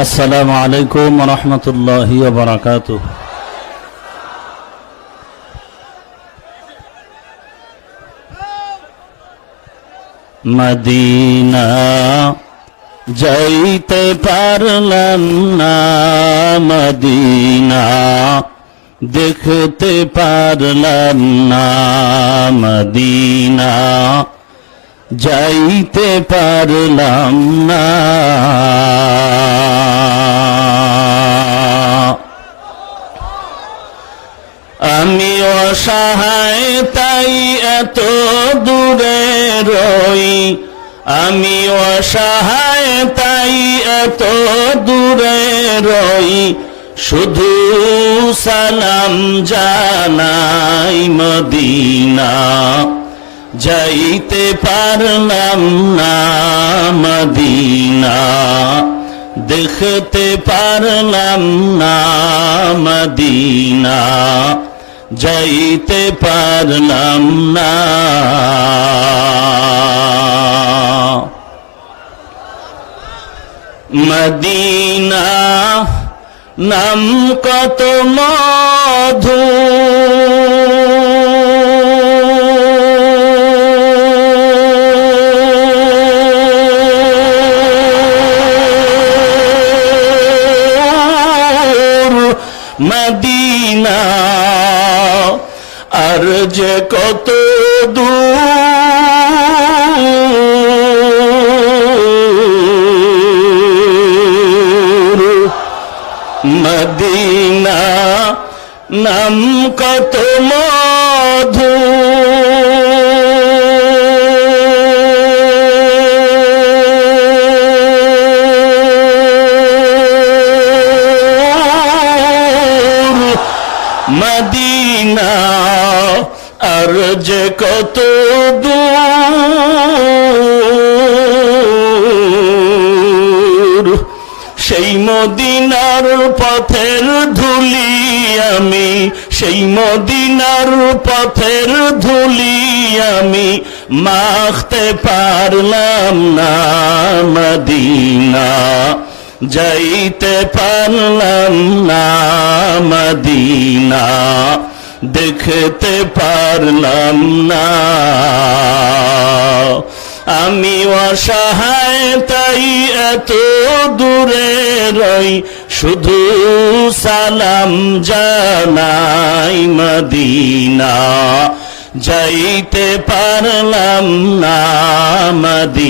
আসসালামু আলাইকুম ওয়া রাহমাতুল্লাহি ওয়া বারাকাতুহু। মদিনা যাইতে পারলাম না, মদিনা দেখতে পারলাম না, মদিনা যাইতে পারলাম না। আমি অসহায় তাই এত দূরে রই, আমি অসহায় তাই এত দূরে রই, শুধু সালাম জানাই মদিনা যাইতে পারলাম না, মদিনা দেখতে পারলাম না, মদিনা যাইতে পারলাম না। মদিনা নাম কত মধু, মদিনা আর যে কত দূর, মদিনা নাম কত মধু, মদিনা আর যে কত দূর, সেই মদিনার পথের ধুলি আমি, সেই মদিনার পথের ধুলি আমি মাখতে পারলাম না, মদিনা যাইতে পারলাম না, মদিনা দেখতে পারলাম না। আমি অসহায় তাই এত দূরে রই, শুধু সালাম জানাই মদিনা যাইতে পারলাম না, মদিনা।